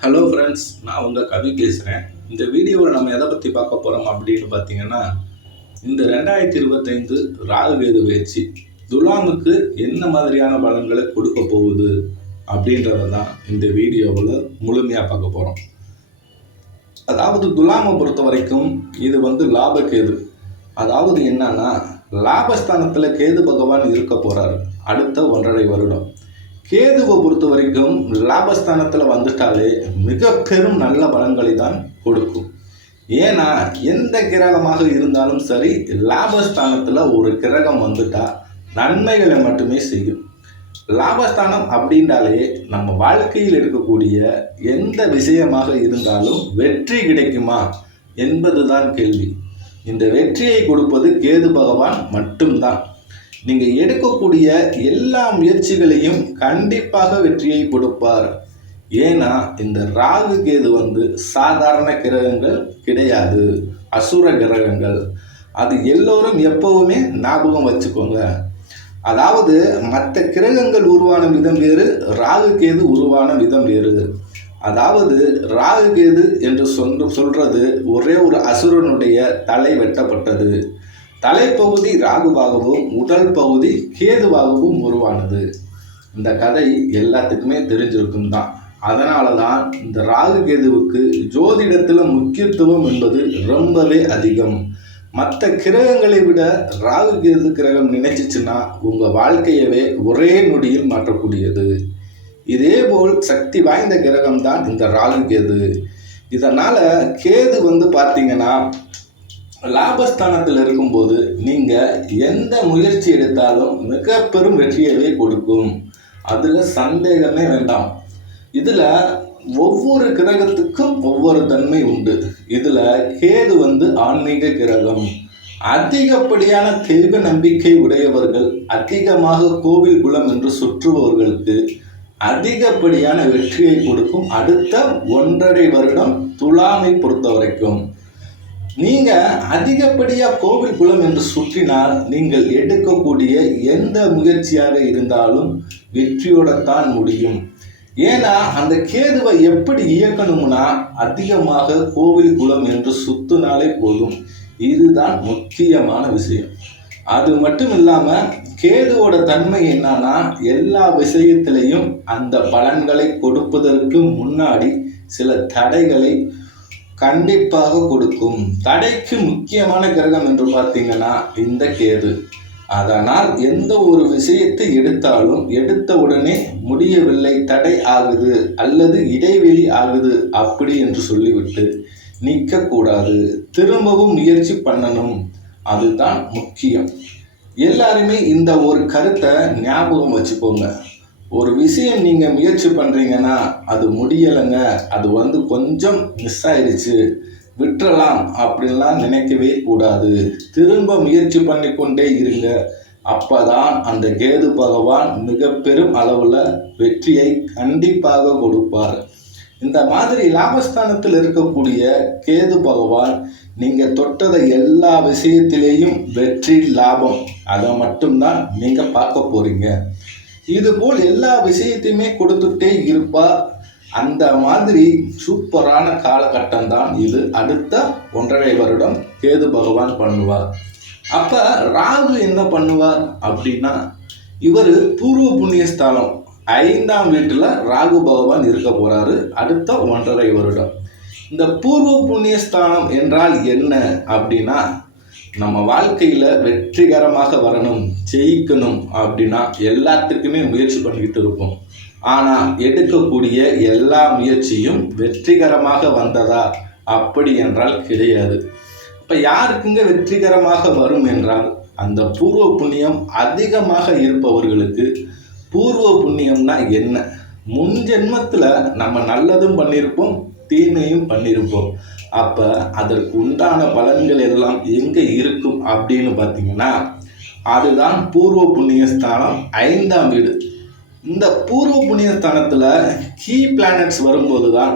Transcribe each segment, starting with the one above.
Hello friends நான் உங்கள் கவி பேசுகிறேன் இந்த வீடியோவில் நம்ம எதை பற்றி பார்க்க போகிறோம் அப்படின்னு பார்த்தீங்கன்னா இந்த ரெண்டாயிரத்தி இருபத்தைந்து ராகுவேது பயிற்சி துலாமுக்கு என்ன மாதிரியான பலன்களை கொடுக்க போகுது அப்படின்றத தான் இந்த வீடியோவில் முழுமையாக பார்க்க போகிறோம் அதாவது துலாமை பொறுத்த வரைக்கும் இது வந்து லாபக்கேது அதாவது என்னன்னா லாபஸ்தானத்தில் கேது பகவான் இருக்க போகிறாரு அடுத்த ஒன்றரை வருடம். கேதுவை பொறுத்த வரைக்கும் லாபஸ்தானத்தில் வந்துட்டாலே மிக பெரும் நல்ல பலன்களை தான் கொடுக்கும். ஏன்னா எந்த கிரகமாக இருந்தாலும் சரி லாபஸ்தானத்தில் ஒரு கிரகம் வந்துட்டா நன்மைகளை மட்டுமே செய்யும். லாபஸ்தானம் அப்படின்றாலே நம்ம வாழ்க்கையில் இருக்கக்கூடிய எந்த விஷயமாக இருந்தாலும் வெற்றி கிடைக்குமா என்பதுதான் கேள்வி. இந்த வெற்றியை கொடுப்பது கேது பகவான் மட்டும்தான். நீங்கள் எடுக்கக்கூடிய எல்லா முயற்சிகளையும் கண்டிப்பாக வெற்றியை கொடுப்பார். ஏன்னா இந்த ராகு கேது வந்து சாதாரண கிரகங்கள் கிடையாது. அசுர கிரகங்கள். அது எல்லோரும் எப்பவுமே ஞாபகம் வச்சுக்கோங்க. அதாவது மற்ற கிரகங்கள் உருவான விதம் வேறு ராகு கேது உருவான விதம் வேறு. அதாவது ராகு கேது என்று சொல் சொல்றது ஒரே ஒரு அசுரனுடைய தலை வெட்டப்பட்டது. தலைப்பகுதி ராகுவாகவும் உடல் பகுதி கேதுவாகவும் உருவானது. இந்த கதை எல்லாத்துக்குமே தெரிஞ்சிருக்கும் தான். அதனால தான் இந்த ராகு கேதுவுக்கு ஜோதிடத்தில் முக்கியத்துவம் என்பது ரொம்பவே அதிகம். மற்ற கிரகங்களை விட ராகு கேது கிரகம் நினைச்சிச்சுன்னா உங்கள் வாழ்க்கையவே ஒரே நொடியில் மாற்றக்கூடியது. இதேபோல் சக்தி வாய்ந்த கிரகம் தான் இந்த ராகு கேது. இதனால் கேது வந்து பார்த்தீங்கன்னா லாபஸ்தானத்தில் இருக்கும்போது நீங்கள் எந்த முயற்சி எடுத்தாலும் மிக பெரும் வெற்றியவே கொடுக்கும். அதில் சந்தேகமே வேண்டாம். இதில் ஒவ்வொரு கிரகத்துக்கும் ஒவ்வொரு தன்மை உண்டு. இதில் கேது வந்து ஆன்மீக கிரகம். அதிகப்படியான தெய்வ நம்பிக்கை உடையவர்கள் அதிகமாக கோவில் குளம் என்று சுற்றுபவர்களுக்கு அதிகப்படியான வெற்றியை கொடுக்கும் அடுத்த ஒன்றரை வருடம் துலாமை பொறுத்த வரைக்கும் நீங்க அதிகப்படியா கோவில் குளம் என்று சுற்றினால் நீங்கள் எடுக்கக்கூடிய எந்த முயற்சியாக இருந்தாலும் வெற்றியோட தான் முடியும். ஏன்னா அந்த கேதுவை எப்படி இயக்கணும்னா அதிகமாக கோவில் குளம் என்று சுத்தினாலே போதும். இதுதான் முக்கியமான விஷயம். அது மட்டும் இல்லாம கேதுவோட தன்மை என்னன்னா எல்லா விஷயத்திலையும் அந்த பலன்களை கொடுப்பதற்கு முன்னாடி சில தடைகளை கண்டிப்பாக கொடுக்கும். தடைக்கு முக்கியமான கிரகம் என்று பார்த்தீங்கன்னா இந்த கேது. அதனால் எந்த ஒரு விஷயத்தை எடுத்தாலும் எடுத்த உடனே முடியவில்லை தடை ஆகுது அல்லது இடைவெளி ஆகுது அப்படி என்று சொல்லிவிட்டு நிற்கக்கூடாது திரும்பவும் முயற்சி பண்ணணும். அதுதான் முக்கியம். எல்லாருமே இந்த ஒரு கருத்தை ஞாபகம் வச்சுக்கோங்க. ஒரு விஷயம் நீங்கள் முயற்சி பண்ணுறீங்கன்னா அது முடியலைங்க. அது வந்து கொஞ்சம் மிஸ் ஆயிடுச்சு விட்டுறலாம் அப்படின்லாம் நினைக்கவே கூடாது. திரும்ப முயற்சி பண்ணிக்கொண்டே இருங்க. அப்பதான் அந்த கேது பகவான் மிக பெரும் அளவில் வெற்றியை கண்டிப்பாக கொடுப்பார். இந்த மாதிரி லாபஸ்தானத்தில் இருக்கக்கூடிய கேது பகவான் நீங்கள் தொட்டதை எல்லா விஷயத்திலேயும் வெற்றி லாபம். அதை மட்டும்தான் நீங்கள் பார்க்க போறீங்க. இதுபோல் எல்லா விஷயத்தையுமே கொடுத்துட்டே இருப்பா. அந்த மாதிரி சூப்பரான காலகட்டம் தான் இது. அடுத்த ஒன்றரை வருடம் கேது பகவான் பண்ணுவார். அப்ப ராகு என்ன பண்ணுவார் அப்படின்னா இவர் பூர்வ புண்ணிய ஸ்தலம் ஐந்தாம் வீட்டில் ராகு பகவான் இருக்க போறாரு. அடுத்த ஒன்றரை வருடம். இந்த பூர்வ புண்ணிய ஸ்தானம் என்றால் என்ன அப்படின்னா நம்ம வாழ்க்கையில் வெற்றிகரமாக வரணும் ஜெயிக்கணும் அப்படின்னா எல்லாத்துக்குமே முயற்சி பண்ணிக்கிட்டு இருப்போம். ஆனால் எடுக்கக்கூடிய எல்லா முயற்சியும் வெற்றிகரமாக வந்ததா? அப்படி என்றால் கிடையாது. இப்போ யாருக்குங்க வெற்றிகரமாக வரும் என்றால் அந்த பூர்வ புண்ணியம் அதிகமாக இருப்பவர்களுக்கு பூர்வ புண்ணியம்னா என்ன? முன் ஜென்மத்தில் நம்ம நல்லதும் பண்ணியிருப்போம் தீமையும் பண்ணியிருப்போம் அப்போ அதற்கு உண்டான பலன்கள் எல்லாம் எங்கே இருக்கும் அப்படின்னு பார்த்தீங்கன்னா அதுதான் பூர்வ புண்ணிய ஸ்தானம் ஐந்தாம் வீடு. இந்த பூர்வ புண்ணிய ஸ்தானத்தில் கீ பிளானட்ஸ் வரும்போது தான்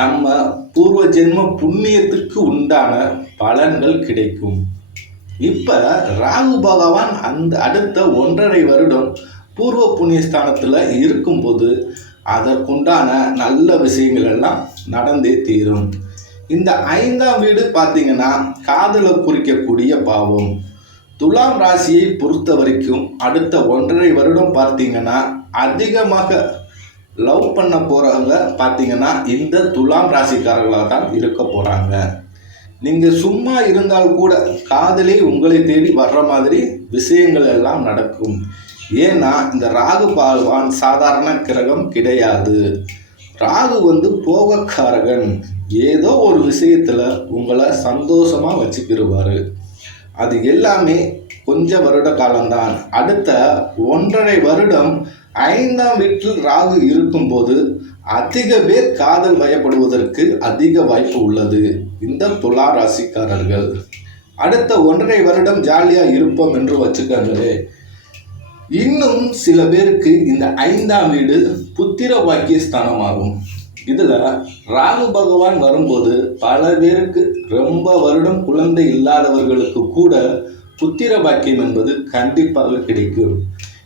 நம்ம பூர்வ ஜென்ம புண்ணியத்துக்கு உண்டான பலன்கள் கிடைக்கும். இப்போ ராகு பகவான் அந்த அடுத்த ஒன்றரை வருடம் பூர்வ புண்ணிய ஸ்தானத்தில் இருக்கும்போது அதற்குண்டான நல்ல விஷயங்கள் எல்லாம் நடந்தே தீரும். இந்த ஐந்தாம் வீடு பார்த்தீங்கன்னா காதலை குறிக்கக்கூடிய பாவம். துலாம் ராசியை பொறுத்த வரைக்கும் அடுத்த ஒன்றரை வருடம் பார்த்தீங்கன்னா அதிகமாக லவ் பண்ண போகிறவங்க பார்த்தீங்கன்னா இந்த துலாம் ராசிக்காரர்களாக தான் இருக்க போகிறாங்க நீங்கள் சும்மா இருந்தால் கூட காதலே உங்களை தேடி வர்ற மாதிரி விஷயங்கள் எல்லாம் நடக்கும். ஏன்னா இந்த ராகு பால்வான் சாதாரண கிரகம் கிடையாது. ராகு வந்து போகக்காரகன். ஏதோ ஒரு விஷயத்தில் உங்களை சந்தோஷமாக வச்சுக்கிடுவார் அது எல்லாமே கொஞ்ச வருட காலம்தான். அடுத்த ஒன்றரை வருடம் ஐந்தாம் வீட்டில் ராகு இருக்கும்போது அதிக பேர் காதல் வயப்படுவதற்கு அதிக வாய்ப்பு உள்ளது. இந்த துலா ராசிக்காரர்கள். அடுத்த ஒன்றரை வருடம் ஜாலியாக இருப்போம் என்று வச்சுக்காங்களே இன்னும் சில பேருக்கு இந்த ஐந்தாம் வீடு புத்திர பாக்கிய ஸ்தானமாகும் இதில் ராகு பகவான் வரும்போது பல பேருக்கு ரொம்ப வருடம் குழந்தை இல்லாதவர்களுக்கு கூட புத்திர பாக்கியம் என்பது கண்டிப்பாக கிடைக்கும்.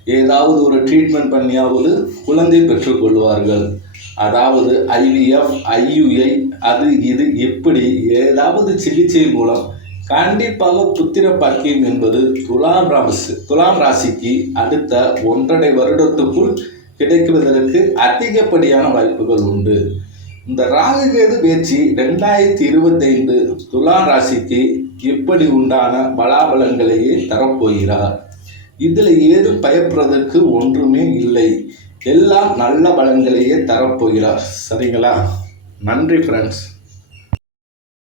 ஏதாவது ஒரு ட்ரீட்மெண்ட் பண்ணியாவது குழந்தை பெற்றுக்கொள்வார்கள் அதாவது ஐவிஎஃப் ஐயுஐ அது இது இப்படி ஏதாவது சிகிச்சை மூலம் கண்டிப்பாக புத்திர பாக்கியம் என்பது துலாம் ராசி துலாம் ராசிக்கு அடுத்த ஒன்றரை வருடத்துக்குள் கிடைக்குவதற்கு அதிகப்படியான வாய்ப்புகள் உண்டு. இந்த ராகுகேது பேச்சு ரெண்டாயிரத்தி இருபத்தைந்து துலாம் ராசிக்கு இப்படி உண்டான பலாபலங்களையே தரப்போகிறார். இதில் ஏதும் பயப்படுறதுக்கு ஒன்றுமே இல்லை. எல்லாம் நல்ல பலன்களையே தரப்போகிறார். சரிங்களா? நன்றி ஃப்ரெண்ட்ஸ்